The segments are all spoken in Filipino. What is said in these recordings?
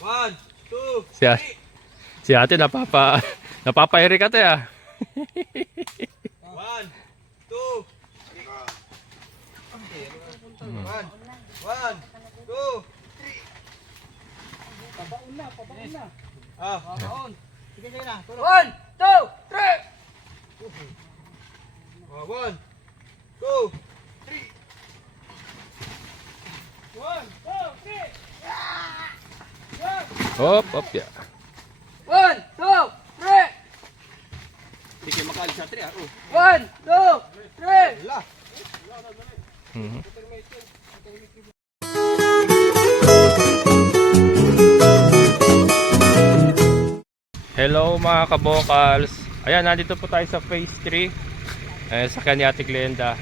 1, 2, Si, si ate napapa-iri ka te ah. 1, 2, 1, 2, 3. Pabaon na. Ah, pabaon. Sige na. 1, 2, 3. 1, 2, 3. 1, 2, 3. Hop, hop ya. 1, 2, 3. Sige, makaalis sa 3 ah. 1, 2, 3. Wala. Mhm. Hello mga kabokals. Ayan, nandito po tayo sa phase 3. Sa kanya Ate Glenda.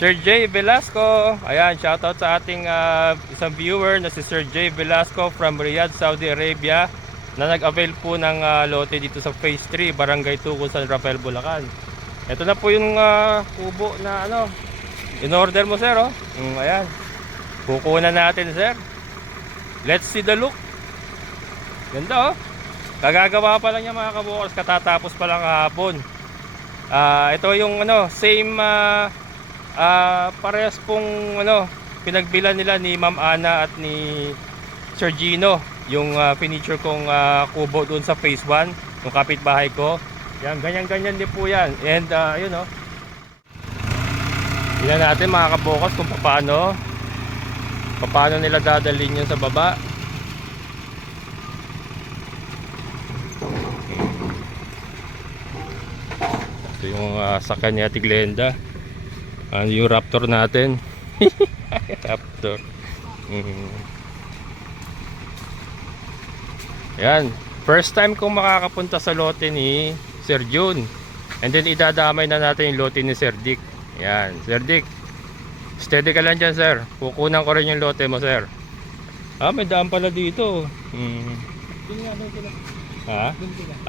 Sir J. Velasco. Ayan, shoutout sa ating isang viewer na si Sir J. Velasco from Riyadh, Saudi Arabia, na nag-avail po ng lote dito sa phase 3, Barangay Tuco, San Rafael, Bulacan. Ito na po yung kubo na in order mo, sir. Ayan. Kukunan natin, sir. Let's see the look. Ganda, oh. Kagagawa pa lang niya mga kabukals, katatapos pa lang hapon. Ito yung same parehas pong pinagbilan nila ni Ma'am Ana at ni Sir Gino yung furniture kong kubo doon sa phase 1, yung kapitbahay ko. Yan, ganyan-ganyan din po yan. And yun tingnan natin mga kabukals kung paano nila dadalhin yun sa baba. Ito yung sakyan ni Ate Glenda. Yung Raptor natin. Raptor. Yan. First time kong makakapunta sa lote ni Sir Jun. And then idadamay na natin yung lote ni Sir Dick. Yan. Sir Dick, steady ka lang dyan, sir. Kukunan ko rin yung lote mo, sir. May daan pala dito. Ha?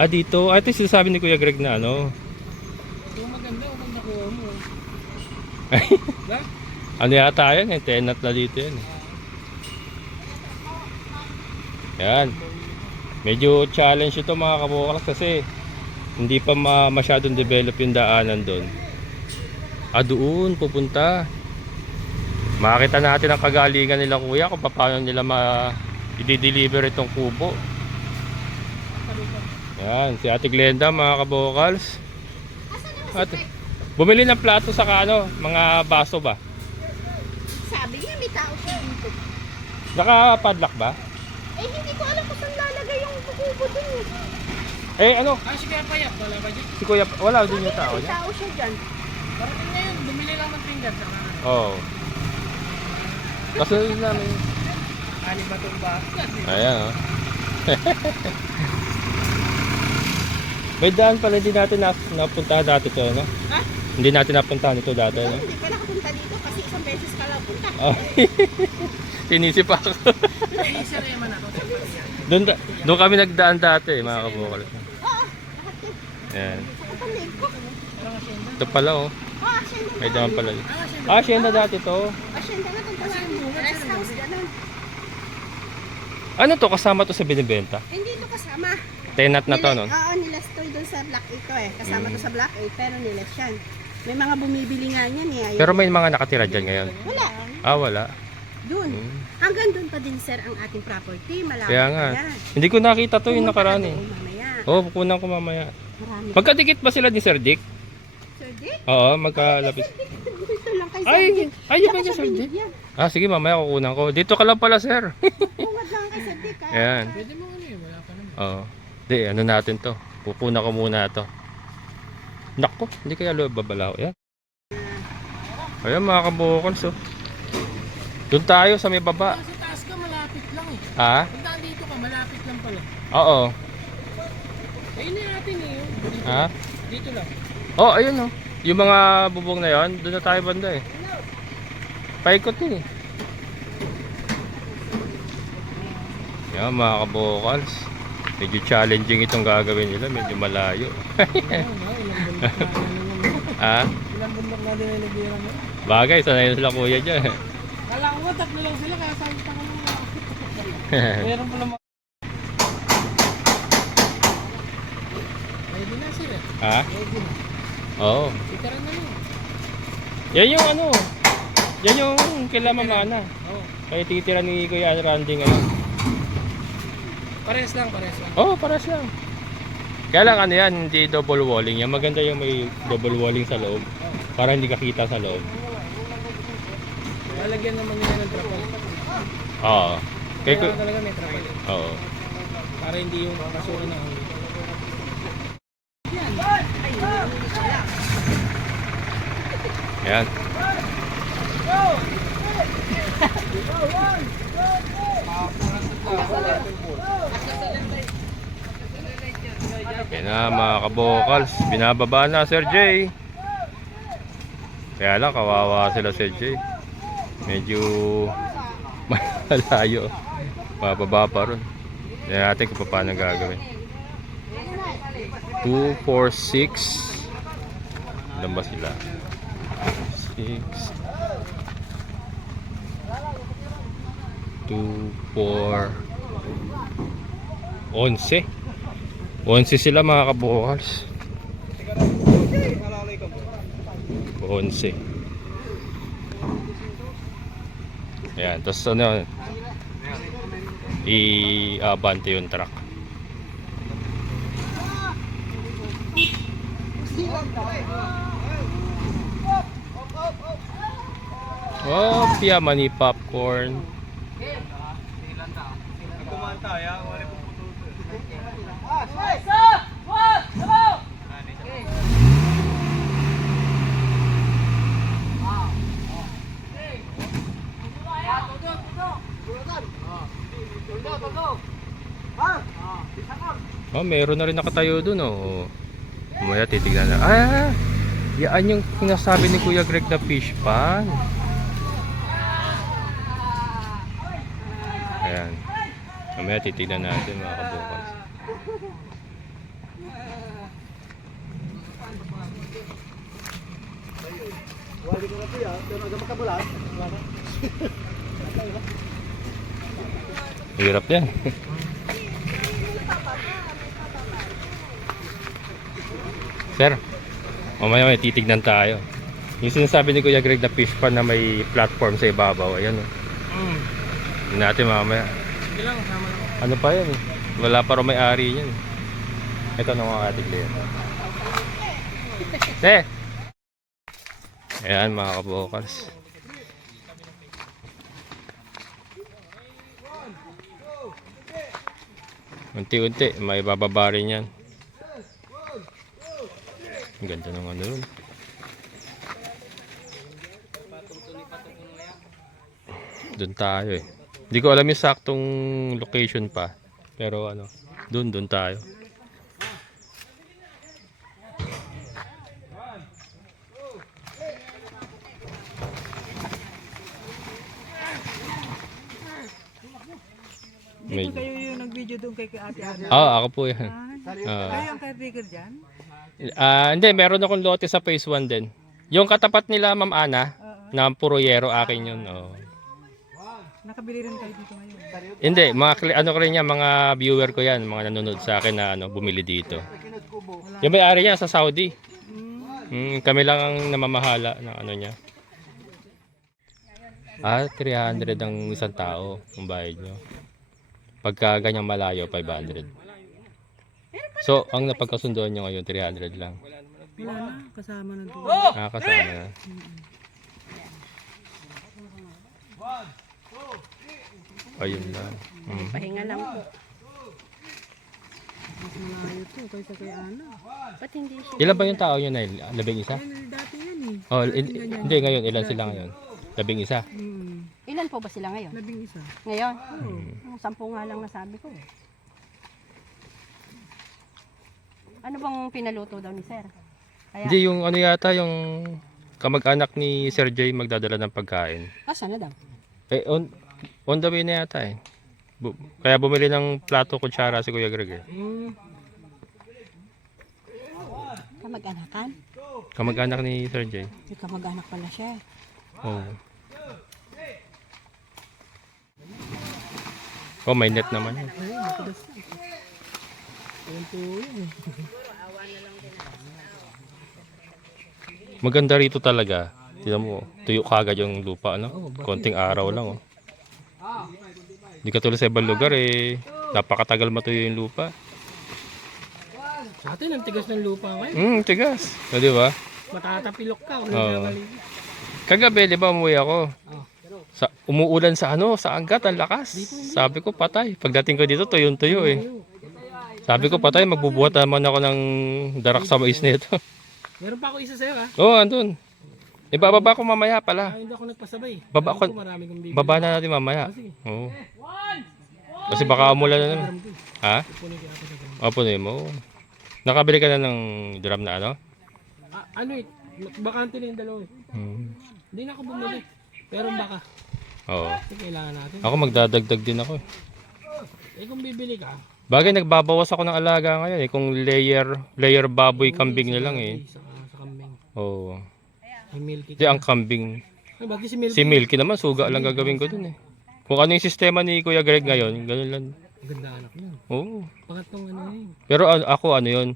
Dito. Ito yung sinasabi ni Kuya Greg na Yung maganda, kung nakuha mo. Ano yata yan? Tenant na dito yan. Yan. Medyo challenge ito mga kabukals kasi hindi pa masyadong develop yung daanan doon. Doon pupunta. Makita natin ang kagalingan nila kuya kung paano nila i-deliver itong kubo. Yan, si Ate Glenda mga kabukals. Bumili ng plato sa mga baso ba? Sabi niya may tao siya dito. Naka-padlock ba? Hindi ko alam kung saan lalagay yung kubo dun. Si Kuya Payat, wala ba dyan? Si Kuya, wala din yung tao May niya? tao siya dyan. Parating na yun, bumili lang ng pinggan sa kanan. Oo. Kasunod namin. Ani ba itong ba? Ayan May daan pala, hindi natin napuntahan dati ito, Ha? Hindi natin napuntahan ito dati, Hindi pa nakapunta dito kasi isang beses ka lang punta. Sinisip ako. Ay, Sir Eman ako. Doon kami nagdaan dati, mga kabukal. Oo, lahat yun. Ayan. Sa kapatid ko. Ito pala, Asyenda May na. daan pala. Asyenda dati to. Asyenda na itong pala. Rest house, ganun. Ano to? Kasama to sa binibenta? Hindi ito kasama. Tenant na to, no? Oo, nilas to doon sa Block 8 Kasama to sa Block 8 pero nilas yan. May mga bumibili nga niyan eh. Pero may mga nakatira dyan ngayon. Wala. Wala. Doon. Hanggang doon pa din sir ang ating property. Malapit Kaya nga. na yan. Hindi ko nakita to yung nakaraan eh. Mamaya. Kukunan ko mamaya. Marami. Magkadikit ba sila ni Sir Dick? Sir Dick? Oo, magkalapis. Dito lang kay Sir Ay, Dick. ayun ba Saka niya, sa Sir Dick? binigyan. Sige, mamaya kukunan ko. Dito ka lang pala, sir. Tungad lang kay Sir Dick. Ayan. Pwede mo wala pa naman. Oo. Hindi, natin to. Kukunan ko muna to. Nako, hindi kaya loob babalaw. Ayan. Ayan mga kabukals, Doon tayo sa may baba. Sa taas ka, malapit lang eh. Kung daan dito ka, malapit lang pala. Oo. Ayun na natin eh. Dito lang. Ayun Yung mga bubong na yon, doon na tayo banda eh. Paikot din eh. Yan mga kabukals. Medyo challenging itong gagawin nila. Medyo malayo. Ilang bundok na din ay nagbira mo. Bagay, sanay na sila kuya dyan. Kala ko 3 lang sila kaya sabi ko. Meron pala Ha? Oo. Titira na lang. Yan yung ano. Yan yung kila mamana. Oo. Kaya titira ni Kuya Randy ngayon. Parehas lang, parehas lang. Oo, paras lang. Kaya lang ano yan, hindi double walling. Yan maganda yung may double walling sa loob. Para hindi ka kita sa loob. Lalagyan naman nila ng trapal. Oo. Kaya Kaya talaga may trapal. Oo. Para hindi yung basura na hangin. Yan. Yan na mga kabokals. Binababa na Sir J. Kaya lang kawawa sila Sir J. Medyo malayo. Bababa pa ron. Yan natin kung paano gagawin. 2, 4, 6. Ilan ba sila? 6 2, 4 11 sila mga kabukals. 11. Ayan, tapos ano, i-abante yung truck. Oh, Piamani popcorn. Oh, meron na rin nakatayo dun, oh. Mamaya titignan na. Ah, yan yung sinasabi ni Kuya Greg na fish pan. Ayan. Mamaya titignan natin mga kabukas. Hirap yan. Sir, mamaya may titignan tayo. Yung sinasabi ni Kuya Greg na fish pan na may platform sa ibabaw. Ayan, oh. Tingnan natin mamaya. Sige lang, sama lang. Ano pa yan, eh? Wala pa rin may-ari yan. Ito na mga ating kliente. Ayan mga kabokals. Unti-unti, may bababa rin yan. Ang ganda ng ano nun. Doon tayo eh. Hindi ko alam yung saktong location pa. Pero ano, doon tayo. Hindi po kayo yung nag-video doon kay Ate Ana. Ako po yan. Kayo ang caretaker dyan? Hindi, meron akong lote sa phase 1 din. Yung katapat nila Ma'am Ana, na puro yero akin yun. Oh. Nakabili rin kayo dito ngayon. Hindi, ano ko rin yan, mga viewer ko yan, mga nanonood sa akin na ano, bumili dito. Yung may-ari niya sa Saudi. Kami lang ang namamahala ng ano niya. 300 ang isang tao ang bayad nyo. Pagka ganyang malayo, 500. So, ang napagkasundoan nyo ngayon, 300 lang. Wala na, kasama na doon. Kasama na. Ayun lang. Pahinga lang po. Mas malayo to kaysa kay Ana. Ba't hindi siya? Ilan ba yung tao nyo na? 11? Ayun, dati yan eh. Oh, hindi, ngayon. Ilan sila ngayon? 11? Ilan po ba sila ngayon? 11. Ngayon? 10 nga lang nasabi ko. Ano bang pinaluto daw ni Sir? Kaya, Hindi, yung ano yata, yung kamag-anak ni Sir J magdadala ng pagkain. sana daw? On the way na yata eh. Kaya bumili ng plato kutsara si Kuya Greg eh. Kamag-anakan? Kamag-anak ni Sir J. May kamag-anak pala siya. Oh. Oh, may net naman yun. Ayun po yun. Maganda rito talaga. Tignan mo, tuyo kagad yung lupa, no? Konting araw lang, oh. Hindi katulad sa ibang lugar, eh. Napakatagal matuyo yung lupa. Sa atin, ang tigas ng lupa ngayon. Tigas. O, di ba? Matatapilok ka kung Oo. nagkamali. Kagabi, di ba, umuwi ako. Umuulan sa sa Angat, ang lakas. Sabi ko, patay. Pagdating ko dito, tuyong-tuyo, eh. Sabi ko, patay, magbubuhat naman ako ng darak sa mais nito. Meron pa ako isa sa'yo, ha? Oo, andun. Ibababa ko mamaya pala. Hindi ako nagpasabay. Baba ko, Marami kong bibili. baba na natin mamaya. Sige. Oo. Kasi baka umulan na naman. Ha? Kukunin ko ako sa ganun. O, punin mo. Nakabili ka na ng drum na ano? Ano eh, bakante na yung dalawa eh. Hindi na ako bumili. Pero baka. Oo. Kasi kailangan natin. Ako magdadagdag din ako. Eh kung bibili ka, Bagay, nagbabawas ako ng alaga ngayon eh. Kung layer baboy kambing na lang eh. sa kambing. Oo. May milky Di ang kambing. Ay, bakit si milky? Si Milky naman, suga lang gagawin ko dun eh. Kung ano yung sistema ni Kuya Greg ngayon, ganun lang. Ganda anak yun. Oo. Pangatlong ano yun. Pero ako ano yun,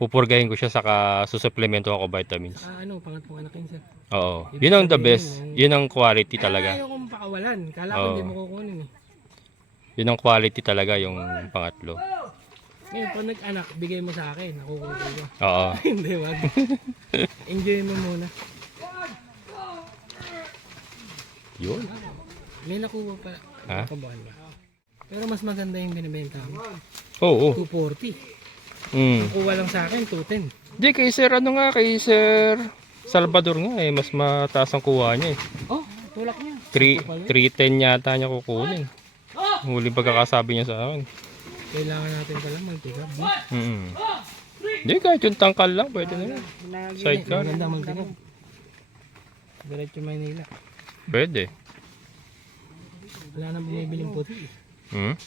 pupurgahin ko siya saka susuplemento ako vitamins. Pangatlong anak yun sir. Oo. Yun ang the best. Yun ang quality talaga. Ayaw kong pakawalan. Kala ko Oo. hindi mo kukunin eh. Yun ang quality talaga yung pangatlo. Ngayon, pag nag-anak, bigay mo sa akin. Nakukuha ko. Oo. Hindi, wag. Enjoy mo muna. Yun. May nakuha pa. Ha? Kabuhan ba? Pero mas maganda yung binibenta mo. Oo. 240. Kuha lang sa akin, 210. Di kay Sir ano nga, kay Sir Salvador nga eh. Mas mataas ang kuha niya eh. Oh, tulak niya. 310 yata niya kukunin. Huling pagkakasabi niya sa akin. Kailangan natin palang mag-pick-up. Hindi, kahit yung tangkal lang, pwede na yun. Sidecar. Maganda mag-pick-up. Diretso Maynila. Pwede. Wala nang bumibiling puti.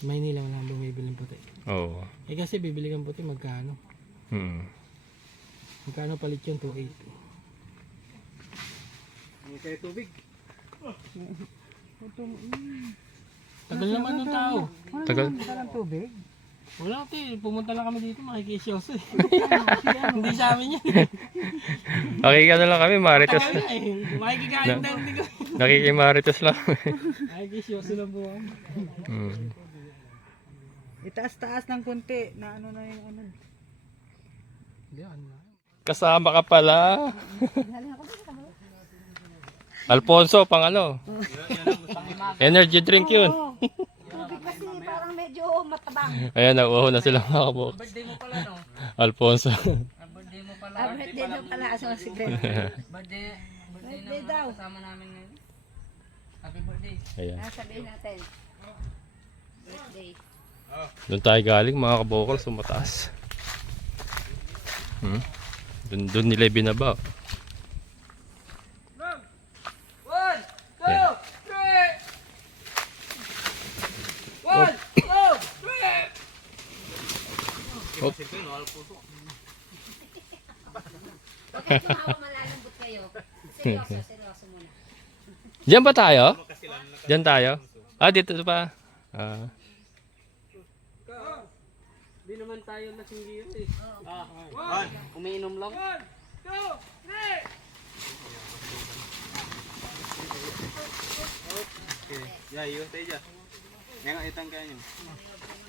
Maynila wala nang bumibiling puti. Oo. Eh kasi bibili kang puti magkano? Magkano palit yun? 280. Kaya tubig. Tagal naman ng tao. Tagal. tubig? Wala ate, pumunta lang kami dito makikisyoso eh. Hindi sa amin yan. Nakikita na lang kami, marites. Tagal na eh. Makikikain na hindi ko. Nakikimarites lang. Makikisyoso lang po. Itaas-taas ng konti na ano na yung ano. Hindi, ano na. Kasama ka pala. Alfonso, pang ano? Energy drink yun. Tubig kasi parang medyo matabang. Ayan, nauuho na sila mga kabok. Birthday mo pala, no? Alfonso. Birthday mo pala. Birthday daw pala sa secret. Birthday Birthday ng daw. kasama namin ngayon. Happy birthday. Ayan. Sabihin natin. Birthday. Doon tayo galing mga kabokal, sumataas. Doon nila binaba. 1, 2, 3! 1, 2, 3! Hop. Bakit tumawa malalambot kayo? Seryoso, seryoso muna. Diyan ba tayo? Diyan tayo? Dito pa. Hindi naman tayo nasinggiro eh. Umiinom lang. 1, 2, 3! Ya, iwas tayo dyan. Yan nga itang kaya nyo.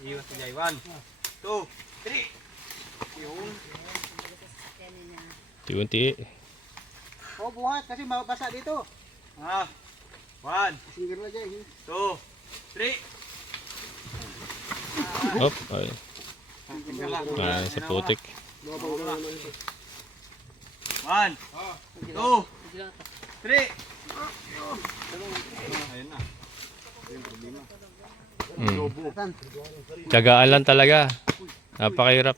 Iwas tayo dyan. 1, 2, 3! Yun. Tiunti. Oh, buhat kasi mabasa dito. 1, singgir na dyan. 2, 3! Hop. Ay. Sa putik. 1, 2, 3! Ayun na. Tiyagaan lang talaga. Napakahirap.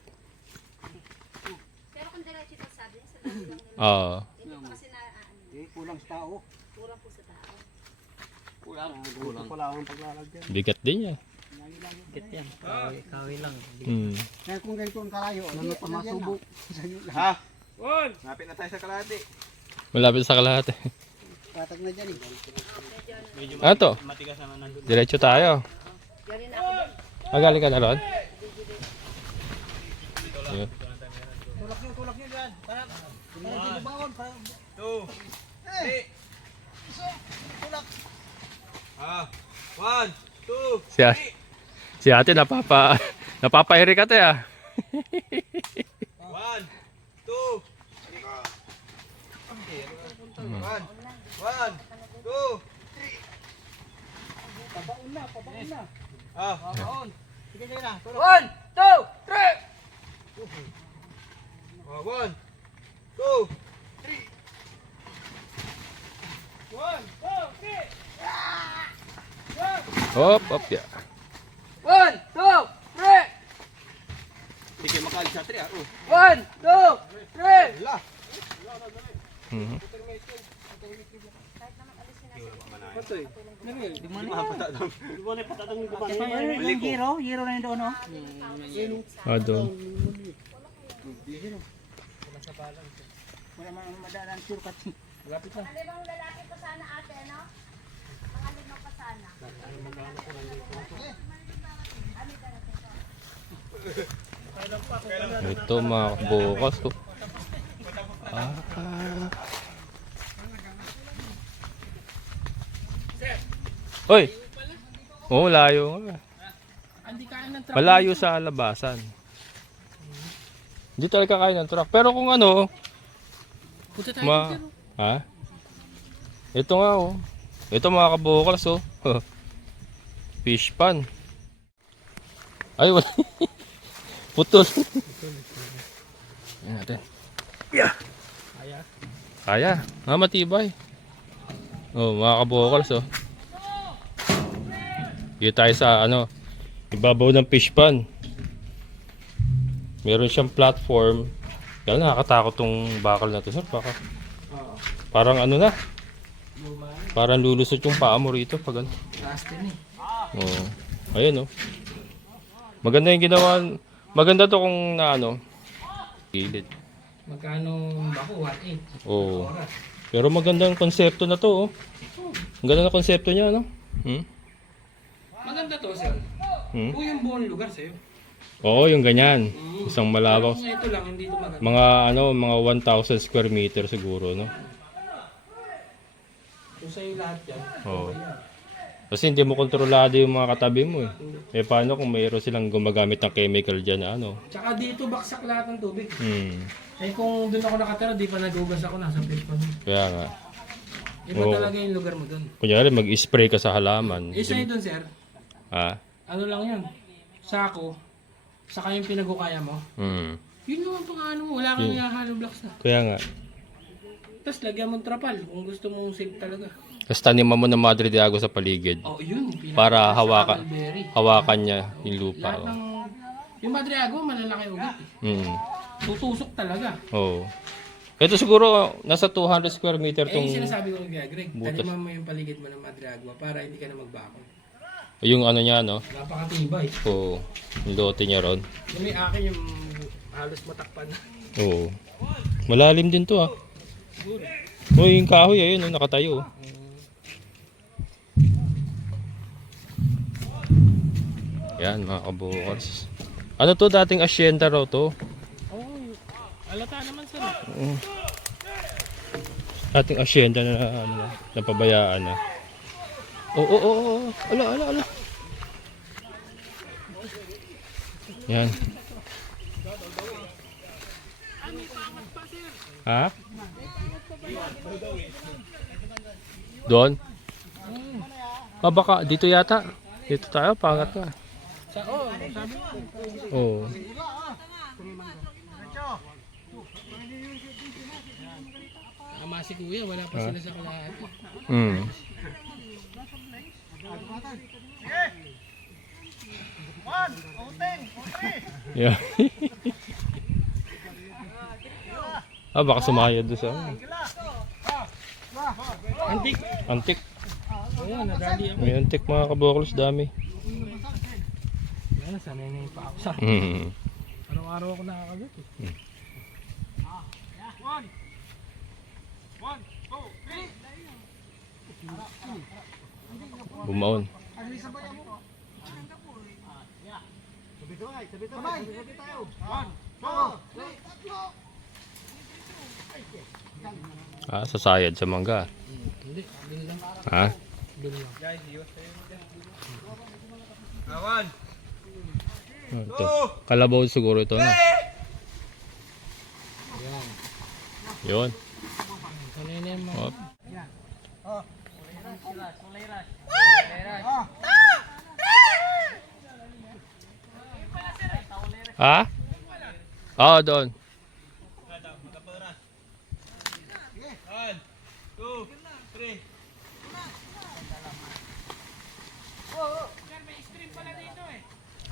Pero kung diretso ito sabi, sa lahat lang nila. Oo. Ito pa kasi na, Kulang sa tao. kulang po sa tao. Kulang. Wala akong paglalagyan. Bigat din niya. Kit yan. Kawi lang. Kaya kung ganito ang kalayo, ano pa masubok? Ha? 1! Napit na tayo sa kalahati. Malapit sa kalahati. Patag na dyan eh. Ano to? Matigas naman nandun. Diretso tayo. Galing na ako din. Magaling ka na ron? Yun. Tulak nyo dyan. Para hindi lumaon. 2, 3. One, two, Si, si ate napapa-iri ka te ah. 1, 2, 1, 1, 2, 3. Pabaon na. Pabaon. Sige na. 1, 2, 3. 1, 2, 3. 1, 2, 3. Hop, hop ya. 1, 2, 3. Hindi kayo makaalis sa 3 ah. 1, 2, 3. Wala. Mhm. Di mo na patatang. Yung hero na yun doon, no? Ah, doon. Wala man madalang shortcut. Lapit na. Limang lalaki pa sana ate, no? Mga lima pa sana. Ito mga bukas ko. Hoy! Oo, layo nga. Hindi kain ng truck. Malayo sa labasan. Hindi talaga kakain ng truck. Pero kung ano, Punta tayo ma... dito. Ha? Ito nga oh. Ito mga kabukals oh. Fish pan. Ay, wala. Putol. Ayan natin. Yeah. Kaya. Matibay. Oh, mga kabukals oh. Dito tayo sa ano, ibabaw ng fish pan. Meron siyang platform. Kaya nakakatakot tong bakal na to, sir. Baka parang ano na. Parang lulusot yung paa mo rito pag ano. Justin eh. Oo. Ayun oh. Maganda yung ginawa. Maganda to kung na ano. Gilid. Magkano bako? 1.8. Oo. Pero maganda ang konsepto na to oh. Ang ganda ng konsepto niya, no? Maganda to, sir. Kung yung buong lugar sa'yo. Oo, yung ganyan. Isang malawak. Kung ito lang, hindi ito maganda. Mga ano, mga 1,000 square meter siguro, no? Kung sa'yo lahat yan. Oo. Kasi hindi mo kontrolado yung mga katabi mo eh. Eh paano kung mayroon silang gumagamit ng chemical dyan na ano? Tsaka dito baksak lahat ng tubig. Hmm. Eh kung doon ako nakatira, di pa nagugas ako, nasa fish pan. Kaya nga. Iba Oo. talaga yung lugar mo doon. Kunyari mag-spray ka sa halaman. Eh sa'yo doon, sir, Ha? ano lang yun? Sako, saka yung pinagukaya mo. Hmm. Yun naman pang ano mo, wala kang hollow blocks na. Kaya nga. Tapos lagyan mo trapal kung gusto mong safe talaga. Tapos taniman mo ng Madre de Agua sa paligid. Oh, yun. Para Mulberry. hawakan niya yung lupa. Lahat ng... Yung Madre Agua, malalaki ugat eh. Hmm. Tutusok talaga. Oo. Ito siguro nasa 200 square meter Eh, tong yung sinasabi ko kay Greg, butas. taniman mo yung paligid mo ng Madre Agua para hindi ka na magbakol. yung ano niya, no? Napakatibay. Oo. Yung lote niya ron. Yung may akin yung halos matakpan. Oo. Malalim din to ah. Oh, yung kahoy ayun, oh, nakatayo. Oh. Yan mga kabukals. Ano to, dating asyenda raw to? Oh, alata naman sir. Dating asyenda na ano, napabayaan na. Oo. Ala. Yan. Ha? Doon? Baka dito yata. Dito tayo, pangat na. Sabi mo. Oo. Ama si kuya, wala pa sila sa kalahati. Mm. Yeah. Baka sumayad doon sa Antik. antik. Ayan, nadali ako. May antik mga kabukals, dami. Ayan, sanay na yung pa ako sa. Araw-araw ako nakakagat eh. Bumaon. Ah, sasayad sa mangga. Hindi, dun lang. Ha? Dun lang. Guys, iwas tayo. Awan. Ito. Kalabaw siguro ito, no? Yun. Sanay na yung mga. Oh. Ha? Oo, doon. 1, 2, 3.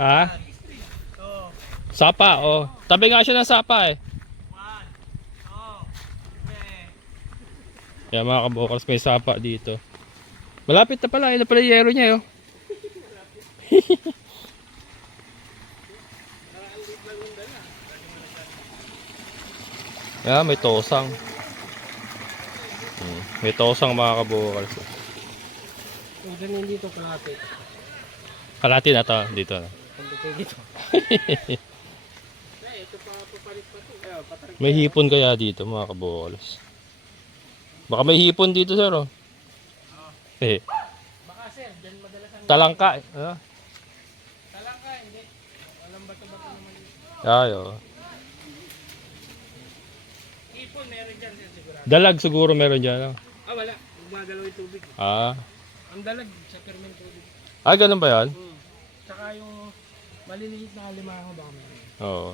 Ha? Sapa, oh. Tabi nga siya ng sapa eh. 1, 2, 3. Kaya mga kabukals, may sapa dito. Malapit na pala, yun na pala yung yero niya, oh. Yeah, may tosang. May tosang mga kabukals. Yung ganyan dito kalapit. Kalati na to, dito na. Hindi kayo dito. May hipon kaya dito mga kabukals. Baka may hipon dito, sir, oh. Eh. Baka sir, dyan madalas ang Talangka, eh. Ah. talangka, hindi. Walang bato-bato naman dito. Ay, oh. Ipon, meron dyan sir sigurado. Dalag siguro meron dyan, oh. Ah, wala. Gumagalaw yung tubig. Ah. Ang dalag sa permit tubig. Ah, ganun ba yan? Tsaka yung maliliit na alimango baka meron. Oo.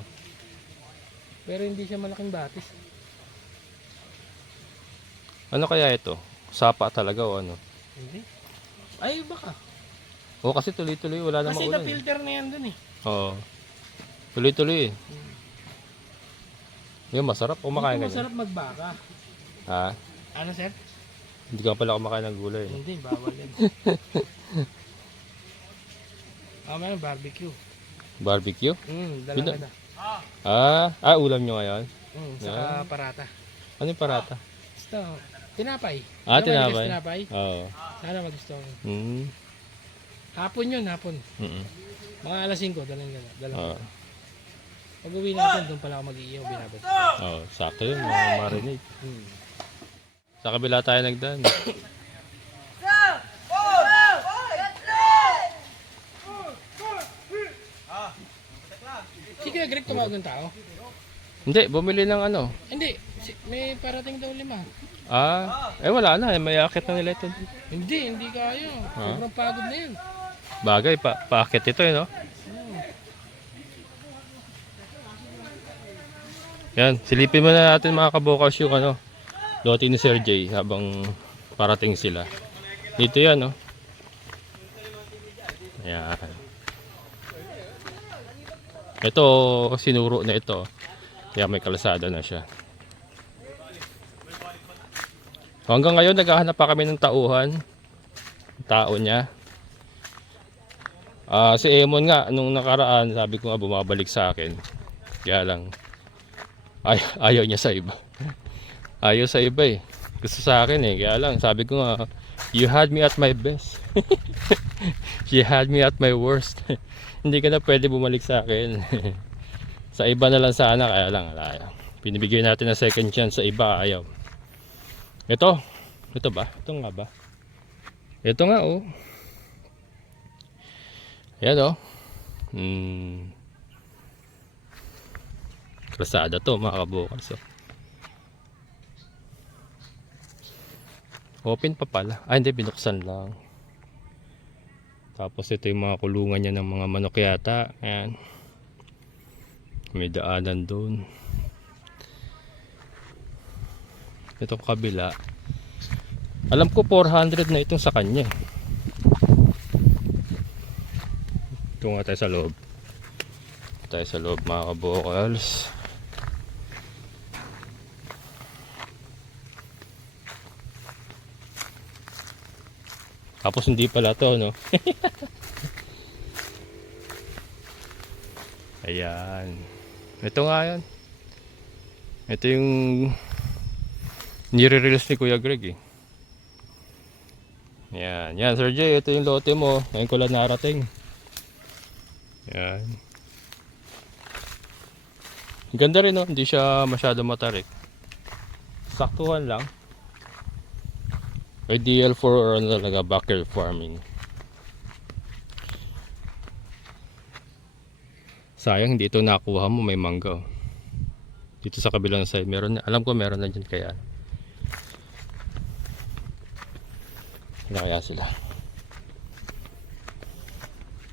Pero hindi siya malaking batis. Ano kaya ito? Sapa talaga o ano? Hindi. Ay, baka. O kasi tuloy-tuloy, wala namang Kasi ulan. na-filter na yan dun eh. Oo. Tuloy-tuloy eh. Yung masarap, kumakain Hindi ka masarap magbaka. Ha? Ano sir? Hindi ka pala kumakain ng gulay. Hindi, bawal yan. Meron barbecue. Barbecue? Dala Pina- ka na. Ulam nyo ngayon? Saka parata. Ano yung parata? Basta, tinapay. Ah, Ano ba yung tinapay? Oo. Sana magustuhan mo. Mm. Hapon yun, hapon. Mm. Mga alas 5, dalang gano'n. Oo. Pag uwi natin, doon pala ako mag-iiyaw, binabad. Oo, sakto yun, mga marinade. Sa kabila tayo nagdaan. Si Kuya Greg tumawag ng tao? Hindi, bumili ng ano. Hindi, may parating daw 5. Wala na, may akit na nila ito. Hindi kaya. Sobrang pagod na yun. Bagay, paakit ito eh, no? Yan, silipin mo na natin mga kabukas yung ano, lote ni Sir J habang parating sila. Dito yan, no? Ayan. Ito, sinuro na ito. Kaya may kalsada na siya. Hanggang ngayon, naghahanap pa kami ng tauhan. Tao niya. Si Emon nga, nung nakaraan, sabi ko nga bumabalik sa akin. Kaya lang, ayaw niya sa iba. Ayaw sa iba eh. Gusto sa akin eh. Kaya lang, sabi ko nga, you had me at my best. You had me at my worst. Hindi ka na pwede bumalik sa akin. Sa iba na lang sana, kaya lang, ayaw. Pinibigyan natin ng second chance sa iba, ayaw. Ito ba? Ito nga ba? Ito nga oh. Ayan oh. Krasada to mga kabukas oh. Open pa pala. Hindi, binuksan lang. Tapos ito yung mga kulungan niya ng mga manok yata. Ayan. May daanan doon. Itong kabila. Alam ko 400 na itong sa kanya. Ito nga tayo sa loob. Tayo sa loob mga kabukals. Tapos hindi pala to, no? Ayan. Ito nga yan. Ito yung nire-release ni Kuya Greg eh. Yan. Yan, Sir J, ito yung lote mo. Ngayon ko lang narating. Yan. Ganda rin, no? Hindi siya masyado matarik. saktuhan lang. Ideal for ano talaga, backyard farming. Sayang hindi ito nakuha mo, may mangga. Dito sa kabilang side, meron, alam ko meron na dyan kaya. Wala kaya sila.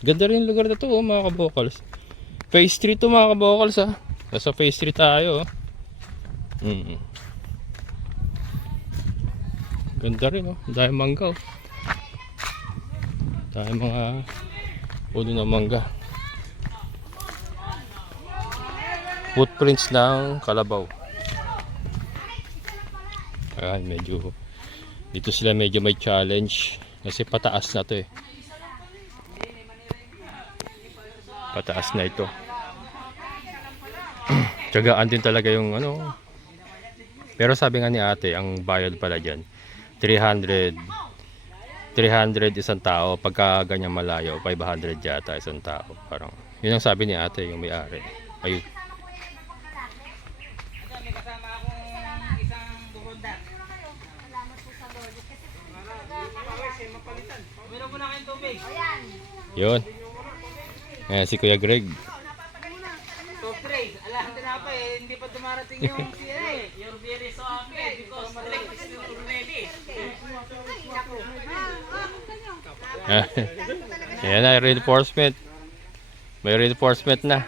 Ganda rin yung lugar na to, oh, mga kabokals. Phase 3 to, mga kabokals, ha. Nasa phase 3 tayo, oh. Ganda rin, oh. Dahil mangga, oh. Dahil mga puno ng mangga. Footprints ng kalabaw. Ayan, medyo dito sila medyo may challenge kasi pataas na to, eh. Pataas na ito. Tiyagaan din talaga yung ano. Pero sabi nga ni ate, ang bayad pala dyan 300 isang tao. Pagka ganyan malayo 500 yata isang tao. Parang yun ang sabi ni ate, yung may-ari. Ayun. May kasama akong isang buronda. Meron mo na kayong tubig. Yun. Ayan si Kuya Greg. Soft drinks. Alam din ako eh, hindi pa dumarating yung siya eh. You're very so happy because drink is still ready. Ayan na, reinforcement. May reinforcement na.